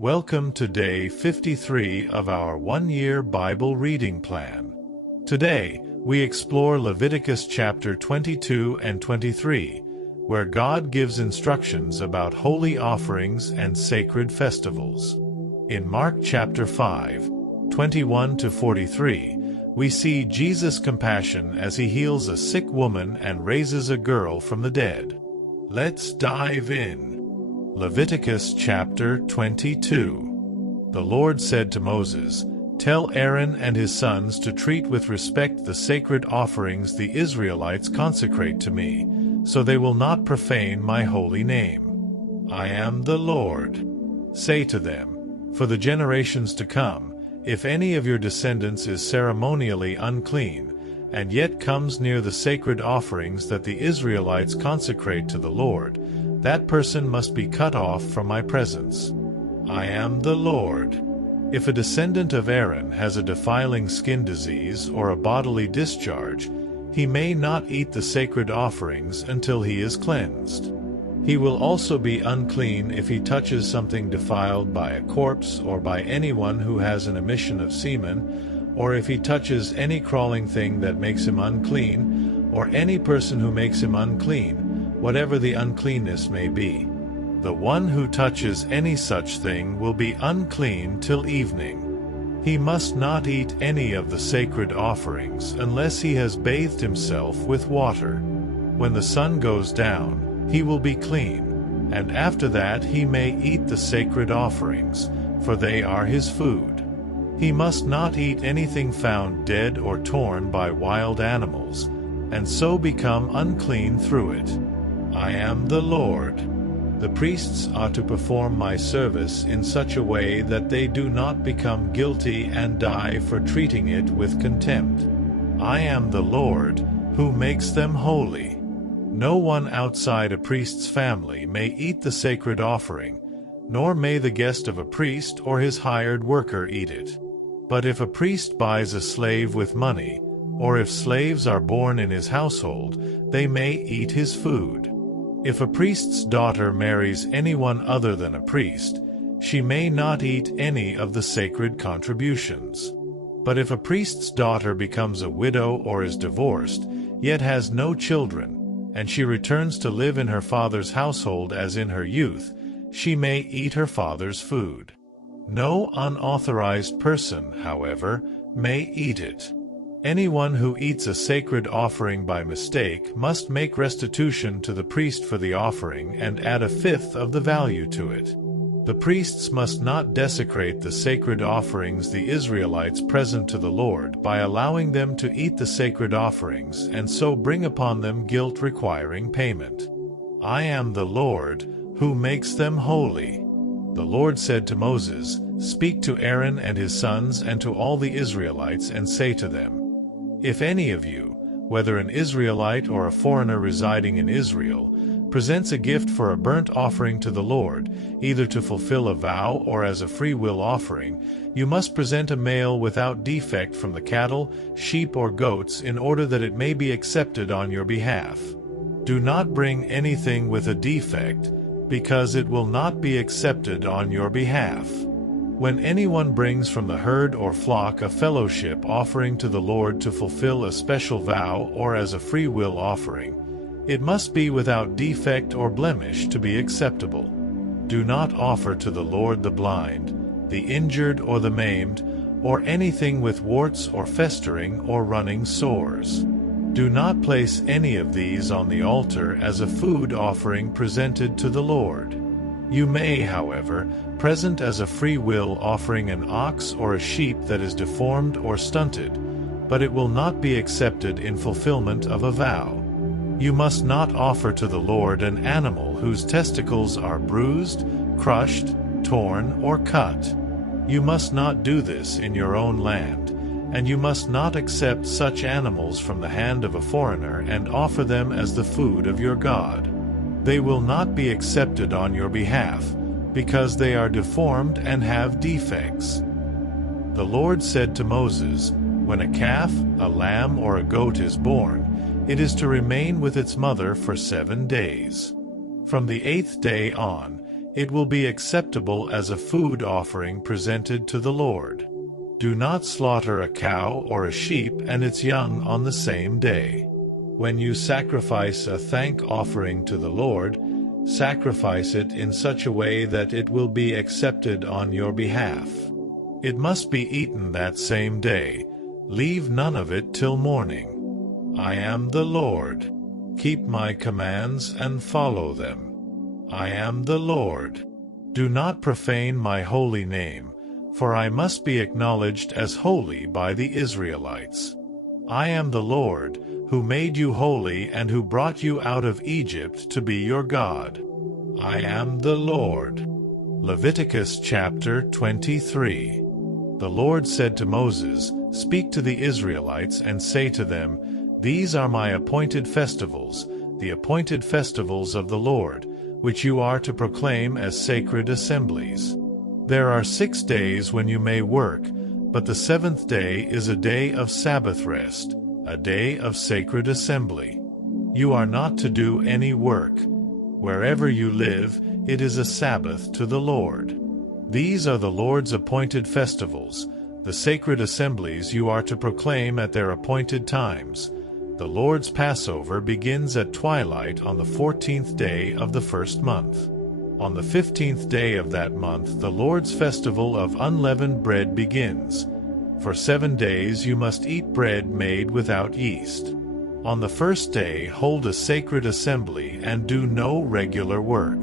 Welcome to day 53 of our one-year Bible reading plan. Today, we explore Leviticus chapter 22 and 23, where God gives instructions about holy offerings and sacred festivals. In Mark chapter 5, 21-43, we see Jesus' compassion as he heals a sick woman and raises a girl from the dead. Let's dive in. Leviticus chapter 22. The Lord said to Moses, "Tell Aaron and his sons to treat with respect the sacred offerings the Israelites consecrate to me, so they will not profane my holy name. I am the Lord. Say to them, for the generations to come, if any of your descendants is ceremonially unclean, and yet comes near the sacred offerings that the Israelites consecrate to the Lord, that person must be cut off from my presence. I am the Lord. If a descendant of Aaron has a defiling skin disease or a bodily discharge, he may not eat the sacred offerings until he is cleansed. He will also be unclean if he touches something defiled by a corpse or by anyone who has an emission of semen, or if he touches any crawling thing that makes him unclean, or any person who makes him unclean, whatever the uncleanness may be. The one who touches any such thing will be unclean till evening. He must not eat any of the sacred offerings unless he has bathed himself with water. When the sun goes down, he will be clean, and after that he may eat the sacred offerings, for they are his food. He must not eat anything found dead or torn by wild animals, and so become unclean through it. I am the Lord. The priests are to perform my service in such a way that they do not become guilty and die for treating it with contempt. I am the Lord, who makes them holy. No one outside a priest's family may eat the sacred offering, nor may the guest of a priest or his hired worker eat it. But if a priest buys a slave with money, or if slaves are born in his household, they may eat his food. If a priest's daughter marries anyone other than a priest, she may not eat any of the sacred contributions. But if a priest's daughter becomes a widow or is divorced, yet has no children, and she returns to live in her father's household as in her youth, she may eat her father's food. No unauthorized person, however, may eat it. Anyone who eats a sacred offering by mistake must make restitution to the priest for the offering and add 1/5 of the value to it. The priests must not desecrate the sacred offerings the Israelites present to the Lord by allowing them to eat the sacred offerings and so bring upon them guilt requiring payment. I am the Lord, who makes them holy. The Lord said to Moses, "Speak to Aaron and his sons and to all the Israelites and say to them, if any of you, whether an Israelite or a foreigner residing in Israel, presents a gift for a burnt offering to the Lord, either to fulfill a vow or as a free will offering, you must present a male without defect from the cattle, sheep, or goats in order that it may be accepted on your behalf. Do not bring anything with a defect, because it will not be accepted on your behalf. When anyone brings from the herd or flock a fellowship offering to the Lord to fulfill a special vow or as a free will offering, it must be without defect or blemish to be acceptable. Do not offer to the Lord the blind, the injured or the maimed, or anything with warts or festering or running sores. Do not place any of these on the altar as a food offering presented to the Lord. You may, however, present as a free will offering an ox or a sheep that is deformed or stunted, but it will not be accepted in fulfillment of a vow. You must not offer to the Lord an animal whose testicles are bruised, crushed, torn, or cut. You must not do this in your own land, and you must not accept such animals from the hand of a foreigner and offer them as the food of your God. They will not be accepted on your behalf, because they are deformed and have defects. The Lord said to Moses, when a calf, a lamb, or a goat is born, it is to remain with its mother for 7 days. From the 8th day on, It will be acceptable as a food offering presented to the Lord. Do not slaughter a cow or a sheep and its young on the same day. When you sacrifice a thank offering to the Lord, sacrifice it in such a way that it will be accepted on your behalf. It must be eaten that same day. Leave none of it till morning. I am the Lord. Keep my commands and follow them. I am the Lord. Do not profane my holy name, for I must be acknowledged as holy by the Israelites. I am the Lord, who made you holy and who brought you out of Egypt to be your God. I am the Lord. Leviticus chapter 23. The Lord said to Moses, "Speak to the Israelites and say to them, These are my appointed festivals, the appointed festivals of the Lord, which you are to proclaim as sacred assemblies. There are 6 days when you may work, but the 7th day is a day of Sabbath rest, a day of sacred assembly. You are not to do any work. Wherever you live, it is a Sabbath to the Lord. These are the Lord's appointed festivals, the sacred assemblies you are to proclaim at their appointed times. The Lord's Passover begins at twilight on the 14th day of the first month. On the 15th day of that month the Lord's festival of unleavened bread begins. For 7 days you must eat bread made without yeast. On the first day hold a sacred assembly and do no regular work.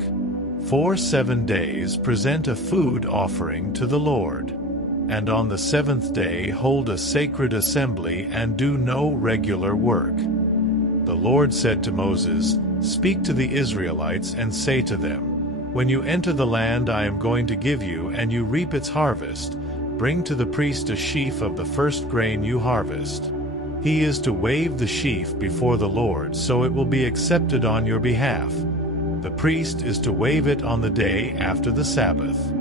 For 7 days present a food offering to the Lord. And on the 7th day hold a sacred assembly and do no regular work. The Lord said to Moses, "Speak to the Israelites and say to them, When you enter the land I am going to give you and you reap its harvest, bring to the priest a sheaf of the first grain you harvest. He is to wave the sheaf before the Lord, so it will be accepted on your behalf. The priest is to wave it on the day after the Sabbath.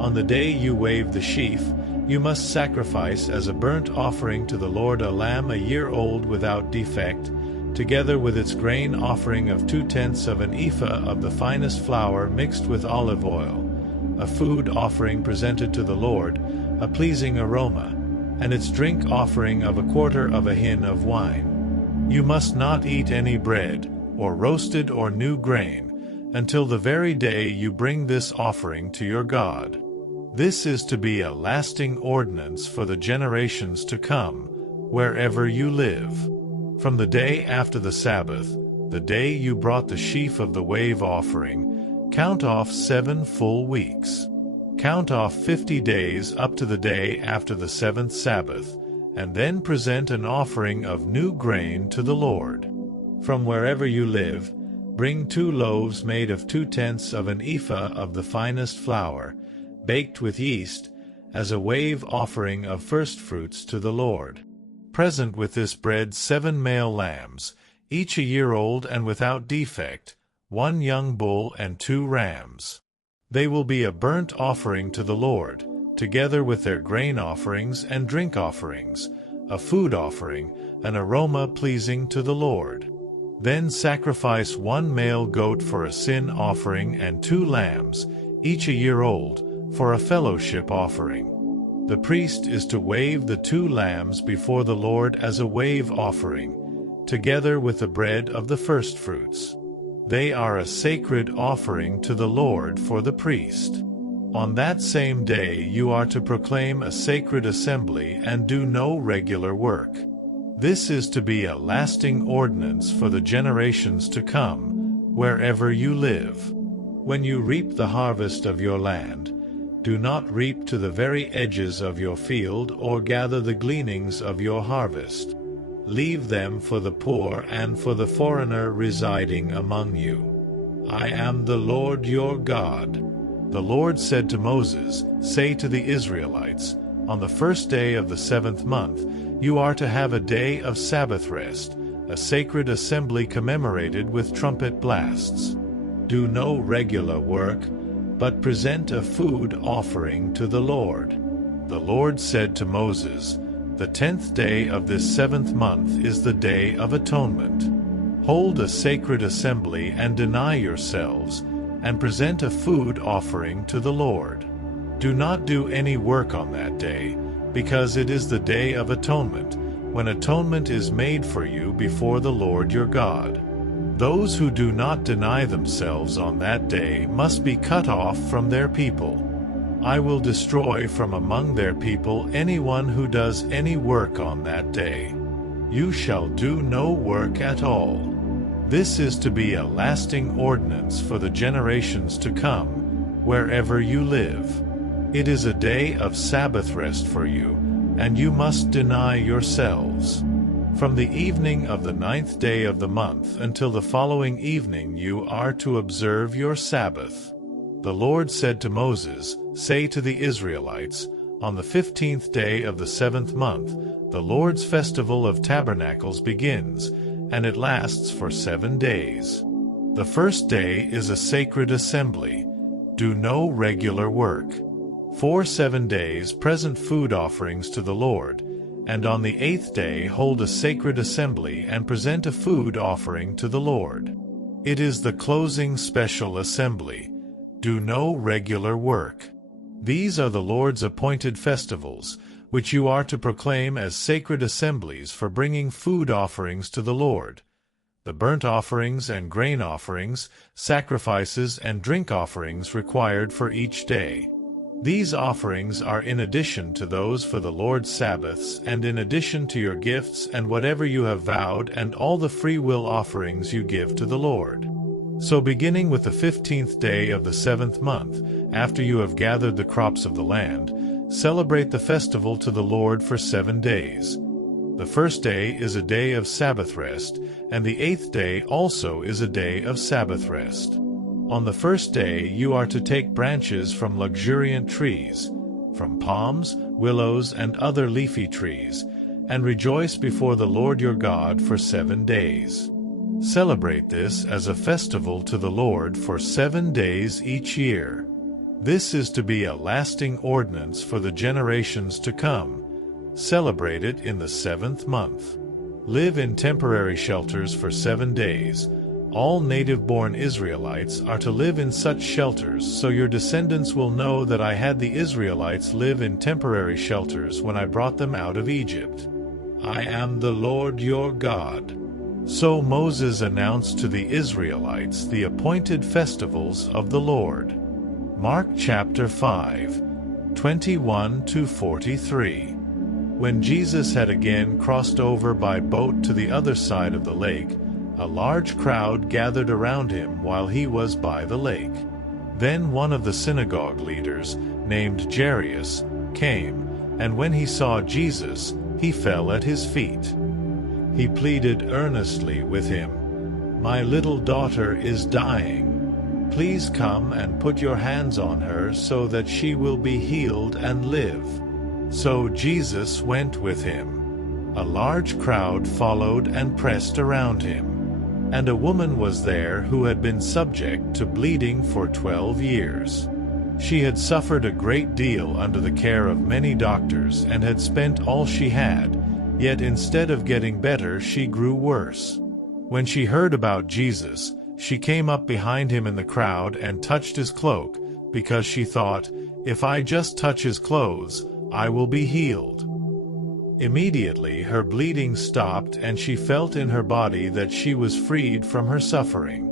On the day you wave the sheaf, you must sacrifice as a burnt offering to the Lord a lamb a year old without defect, together with its grain offering of 2/10 of an ephah of the finest flour mixed with olive oil, a food offering presented to the Lord, a pleasing aroma, and its drink offering of 1/4 of a hin of wine. You must not eat any bread, or roasted or new grain, until the very day you bring this offering to your God. This is to be a lasting ordinance for the generations to come, wherever you live. From the day after the Sabbath, the day you brought the sheaf of the wave offering, count off 7 full weeks. Count off 50 days up to the day after the 7th Sabbath, and then present an offering of new grain to the Lord. From wherever you live, bring 2 loaves made of 2/10 of an ephah of the finest flour, baked with yeast, as a wave offering of firstfruits to the Lord. Present with this bread 7 male lambs, each a year old and without defect, 1 young bull and 2 rams. They will be a burnt offering to the Lord, together with their grain offerings and drink offerings, a food offering, an aroma pleasing to the Lord. Then sacrifice 1 male goat for a sin offering and 2 lambs, each a year old, for a fellowship offering. The priest is to wave the 2 lambs before the Lord as a wave offering, together with the bread of the firstfruits. They are a sacred offering to the Lord for the priest. On that same day you are to proclaim a sacred assembly and do no regular work. This is to be a lasting ordinance for the generations to come, wherever you live. When you reap the harvest of your land, do not reap to the very edges of your field or gather the gleanings of your harvest. Leave them for the poor and for the foreigner residing among you. I am the Lord your God. The Lord said to Moses, "Say to the Israelites, On the first day of the 7th month, you are to have a day of Sabbath rest, a sacred assembly commemorated with trumpet blasts. Do no regular work, but present a food offering to the Lord." The Lord said to Moses, "The 10th day of this 7th month is the Day of Atonement. Hold a sacred assembly and deny yourselves, and present a food offering to the Lord. Do not do any work on that day, because it is the Day of Atonement, when atonement is made for you before the Lord your God. Those who do not deny themselves on that day must be cut off from their people. I will destroy from among their people anyone who does any work on that day. You shall do no work at all. This is to be a lasting ordinance for the generations to come, wherever you live. It is a day of Sabbath rest for you, and you must deny yourselves. From the evening of the 9th day of the month until the following evening you are to observe your Sabbath. The Lord said to Moses, "Say to the Israelites, on the 15th day of the 7th month, the Lord's festival of tabernacles begins, and it lasts for 7 days. The first day is a sacred assembly. Do no regular work. For 7 days present food offerings to the Lord, and on the 8th day hold a sacred assembly and present a food offering to the Lord. It is the closing special assembly. Do no regular work. These are the Lord's appointed festivals, which you are to proclaim as sacred assemblies for bringing food offerings to the Lord: the burnt offerings and grain offerings, sacrifices and drink offerings required for each day. These offerings are in addition to those for the Lord's Sabbaths, and in addition to your gifts and whatever you have vowed, and all the free will offerings you give to the Lord. So beginning with the 15th day of the 7th month, after you have gathered the crops of the land, celebrate the festival to the Lord for 7 days. The first day is a day of Sabbath rest, and the 8th day also is a day of Sabbath rest. On the first day you are to take branches from luxuriant trees, from palms, willows, and other leafy trees, and rejoice before the Lord your God for 7 days. Celebrate this as a festival to the Lord for 7 days each year. This is to be a lasting ordinance for the generations to come. Celebrate it in the 7th month. Live in temporary shelters for 7 days. All native-born Israelites are to live in such shelters, so your descendants will know that I had the Israelites live in temporary shelters when I brought them out of Egypt. I am the Lord your God." So Moses announced to the Israelites the appointed festivals of the Lord. Mark chapter 5, 21-43. When Jesus had again crossed over by boat to the other side of the lake, a large crowd gathered around him while he was by the lake. Then one of the synagogue leaders, named Jairus, came, and when he saw Jesus, he fell at his feet. He pleaded earnestly with him, "My little daughter is dying. Please come and put your hands on her so that she will be healed and live." So Jesus went with him. A large crowd followed and pressed around him. And a woman was there who had been subject to bleeding for 12 years. She had suffered a great deal under the care of many doctors and had spent all she had, yet instead of getting better she grew worse. When she heard about Jesus, she came up behind him in the crowd and touched his cloak, because she thought, "If I just touch his clothes, I will be healed." Immediately her bleeding stopped, and she felt in her body that she was freed from her suffering.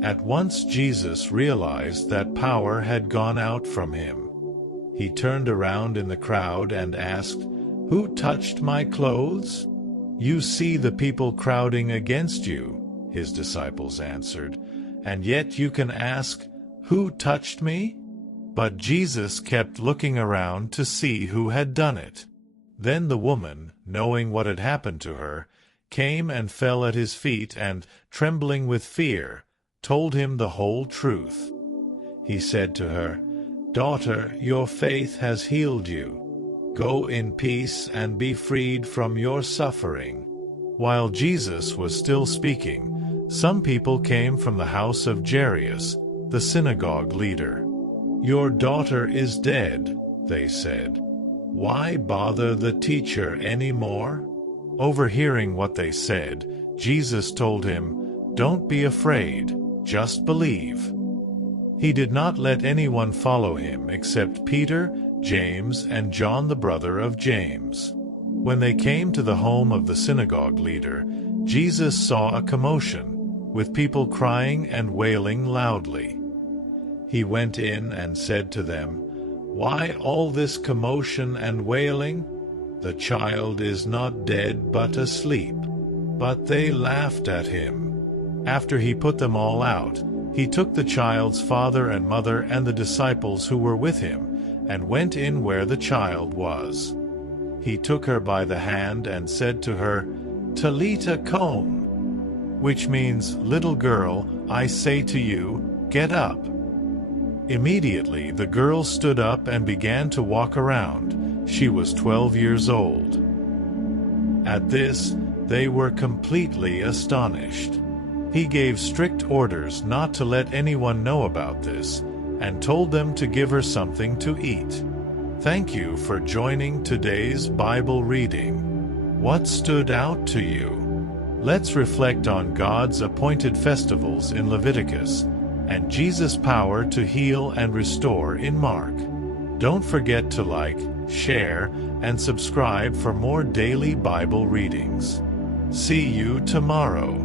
At once Jesus realized that power had gone out from him. He turned around in the crowd and asked, "Who touched my clothes?" "You see the people crowding against you," his disciples answered, "and yet you can ask, 'Who touched me?'" But Jesus kept looking around to see who had done it. Then the woman, knowing what had happened to her, came and fell at his feet and, trembling with fear, told him the whole truth. He said to her, "Daughter, your faith has healed you. Go in peace and be freed from your suffering." While Jesus was still speaking, some people came from the house of Jairus, the synagogue leader. "Your daughter is dead," they said. "Why bother the teacher any more?" Overhearing what they said, Jesus told him, "Don't be afraid, just believe." He did not let anyone follow him except Peter, James, and John the brother of James. When they came to the home of the synagogue leader, Jesus saw a commotion, with people crying and wailing loudly. He went in and said to them, "Why all this commotion and wailing? The child is not dead but asleep." But they laughed at him. After he put them all out, he took the child's father and mother and the disciples who were with him, and went in where the child was. He took her by the hand and said to her, "Talitha koum," which means, "Little girl, I say to you, get up." Immediately the girl stood up and began to walk around. She was 12 years old. At this, they were completely astonished. He gave strict orders not to let anyone know about this, and told them to give her something to eat. Thank you for joining today's Bible reading. What stood out to you? Let's reflect on God's appointed festivals in Leviticus, and Jesus' power to heal and restore in Mark. Don't forget to like, share, and subscribe for more daily Bible readings. See you tomorrow.